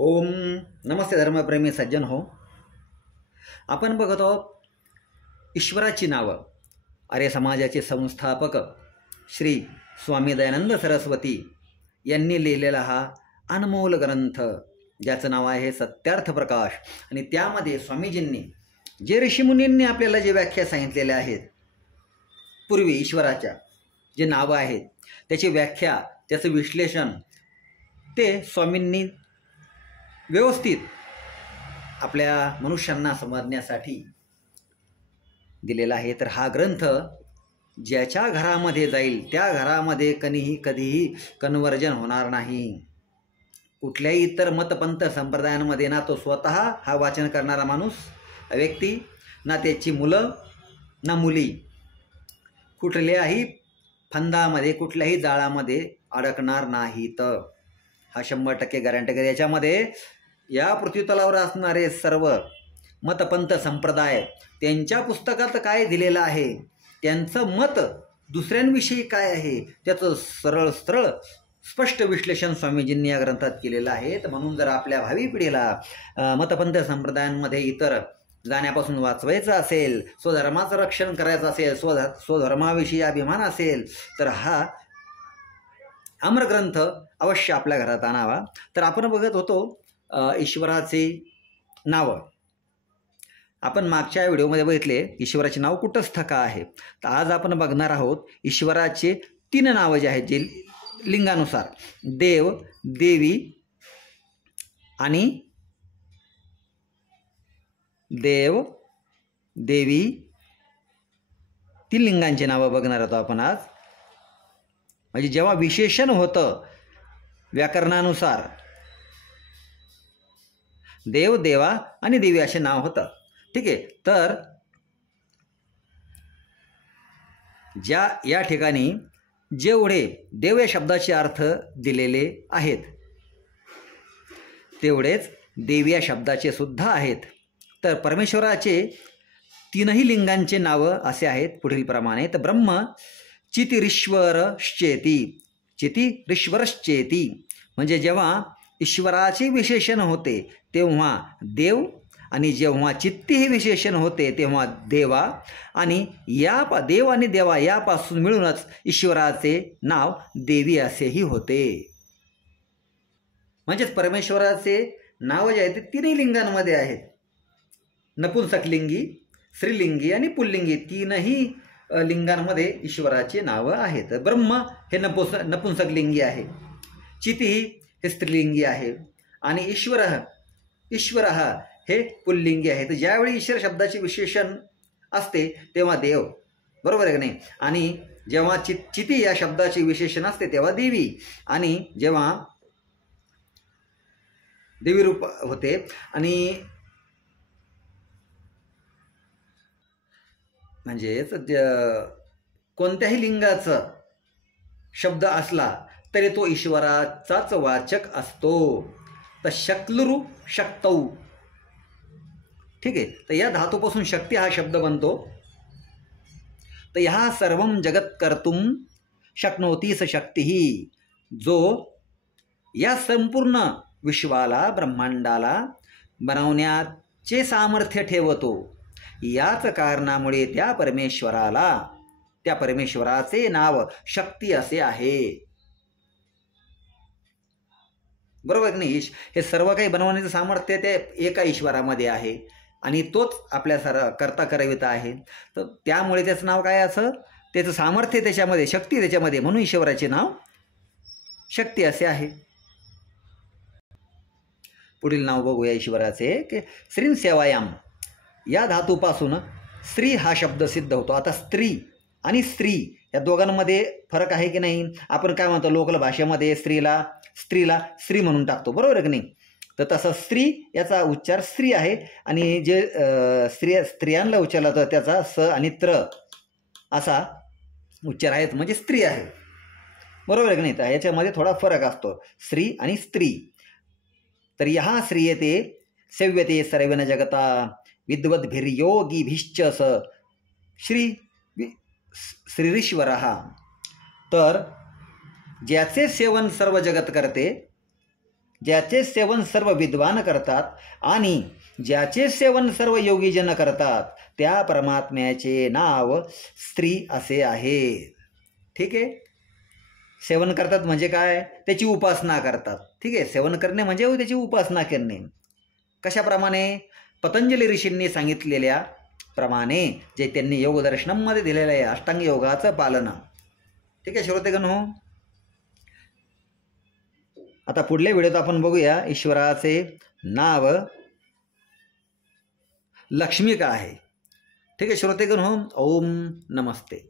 ओम नमस्ते धर्मप्रेमी सज्जन हो. आपण बघत आहोत ईश्वराची नावं. आर्य समाजाचे संस्थापक श्री स्वामी दयानंद सरस्वती यांनी लिहिलेला हा अनमोल ग्रंथ, ज्याचं नाव आहे सत्यार्थ प्रकाश. आणि त्यामध्ये स्वामीजींनी जे ऋषीमुनींनी आपल्याला जे व्याख्या सांगितलेल्या आहेत, पूर्वी ईश्वराच्या जे नावं आहेत त्याची व्याख्या, त्याचं विश्लेषण, ते स्वामींनी व्यवस्थित आपल्या मनुष्यांना समजण्यासाठी दिलेला आहे. तर हा ग्रंथ ज्याच्या घरामध्ये जाईल त्या घरामध्ये कधीही कन्वर्जन होणार नाही. कुठल्याही इतर मतपंथ संप्रदायांमध्ये ना तो स्वतः हा वाचन करणारा माणूस, व्यक्ती, ना त्याची मुलं ना मुली कुठल्याही फंदामध्ये, कुठल्याही जाळामध्ये अडकणार नाहीत. हा 100% गॅरंटी. याच्यामध्ये या पृथ्वीतलावर असणारे सर्व मतपंथ संप्रदाय, त्यांच्या पुस्तकात काय दिलेलं आहे, त्यांचं मत दुसऱ्यांविषयी काय आहे, त्याचं सरळ स्पष्ट विश्लेषण स्वामीजींनी या ग्रंथात केलेलं आहे. तर म्हणून जर आपल्या भावी पिढीला मतपंथ संप्रदायांमध्ये इतर जाण्यापासून वाचवायचं असेल, स्वधर्माचं रक्षण करायचं असेल, स्वधर्माविषयी अभिमान असेल, तर हा अमरग्रंथ अवश्य आपल्या घरात आणावा. तर आपण बघत होतो ईश्वराचे नावं. आपण मागच्या व्हिडिओमध्ये बघितले ईश्वराचे नाव कुठंस्थ का आहे. तर आज आपण बघणार आहोत ईश्वराचे 3 नावं जे आहेत, जे लिंगानुसार देव, देवी आणि देव, देवी, 3 लिंगांची नावं बघणार आहोत आपण आज. म्हणजे जेव्हा विशेषण होतं व्याकरणानुसार, देव, देवा आणि देवी असे नाव होतं. ठीक आहे. तर या ठिकाणी जेवढे देव या शब्दाचे अर्थ दिलेले आहेत, तेवढेच देवी या शब्दाचे सुद्धा आहेत. तर परमेश्वराचे 3ही लिंगांचे नावं असे आहेत पुढील प्रमाणे. तर ब्रह्म चितिरीश्वरश्चेती. चितिरीश्वरश्चेती म्हणजे जेव्हा ईश्वराचे विशेषण होते तेव्हा देव, आणि जेव्हा चित्ती हे विशेषण होते तेव्हा देवा, आणि या देव आणि देवा यापासून मिळूनच ईश्वराचे नाव देवी असेही होते. म्हणजेच परमेश्वराचे नाव जे आहे ते 3ही लिंगांमध्ये आहेत. नपुंसकलिंगी, स्त्रीलिंगी आणि पुल्लिंगी 3ही लिंगांमध्ये ईश्वराचे नावं आहेत. ब्रह्म हे नपुंसकलिंगी आहे, चिती हे स्त्रीलिंगी आहे, आणि ईश्वर हे पुल्लिंगी आहे. तर ज्यावेळी ईश्वर शब्दाचे विशेषण असते तेव्हा देव, बरोबर आहे का नाही, आणि जेव्हा चिती या शब्दाचे विशेषण असते तेव्हा देवी, आणि जेव्हा देवी रूप होते. आणि म्हणजेच कोणत्याही लिंगाचा शब्द असला तरी तो ईश्वराचाच वाचक असतो. तर शक्लरू शक्तौ. ठीक आहे. तर या धातूपासून शक्ती हा शब्द बनतो. तर ह्या सर्वं जगत कर्तुम शक्नोती स शक्ती, जो या संपूर्ण विश्वाला, ब्रह्मांडाला बनवण्याचे सामर्थ्य ठेवतो. याच कारणामुळे त्या परमेश्वराचे नाव शक्ती असे आहे. बरोबर नाही. हे सर्व काही बनवण्याचं सामर्थ्य ते एका ईश्वरामध्ये आहे, आणि तोच आपल्या करता करविता आहे. तर त्यामुळे त्याचं नाव काय असं, त्याचं सामर्थ्य त्याच्यामध्ये, शक्ती त्याच्यामध्ये, म्हणून ईश्वराचे नाव शक्ती असे आहे. पुढील नाव बघूया ईश्वराचे, की श्रीं सेवायाम. या धातूपासून स्त्री हा शब्द सिद्ध होतो. आता स्त्री आणि स्त्री या दोघांमध्ये फरक आहे की नाही. आपण काय म्हणतो लोकल भाषेमध्ये स्त्रीला स्त्री म्हणून टाकतो, बरोबर आहे की नाही. तर तसं स्त्री याचा उच्चार स्त्री आहे, आणि जे स्त्रियांना उच्चारला तर त्याचा स आणि त्र असा उच्चार आहे, म्हणजे स्त्री आहे, बरोबर आहे की नाही. तर याच्यामध्ये थोडा फरक असतो, स्त्री आणि स्त्री. तर ह्या श्रीयते सेव्यते सर्वेन जगता विद्वद्भिर्योगीभिश्च स श्रीरीश्वर. तर ज्याचे सेवन सर्व जगत करते ज्याचे सेवन सर्व विद्वान करतात आणि ज्याचे सेवन सर्व योगीजन करतात त्या परमात्म्याचे नाव स्त्री असे आहे. ठीक आहे. सेवन करतात म्हणजे काय? त्याची उपासना करतात. ठीक आहे. सेवन करणे म्हणजे त्याची उपासना करणे. कशाप्रमाणे? पतंजली ऋषींनी सांगितलेल्या प्रमाणे, जे त्यांनी योगदर्शनमध्ये दिलेलं आहे, अष्टांग योगाचं पालन. ठीक आहे श्रोतेगण हो. आता पुढल्या व्हिडिओत आपण बघूया ईश्वराचे नाव लक्ष्मी का आहे. ठीक आहे श्रोतेगण हो. ओम नमस्ते.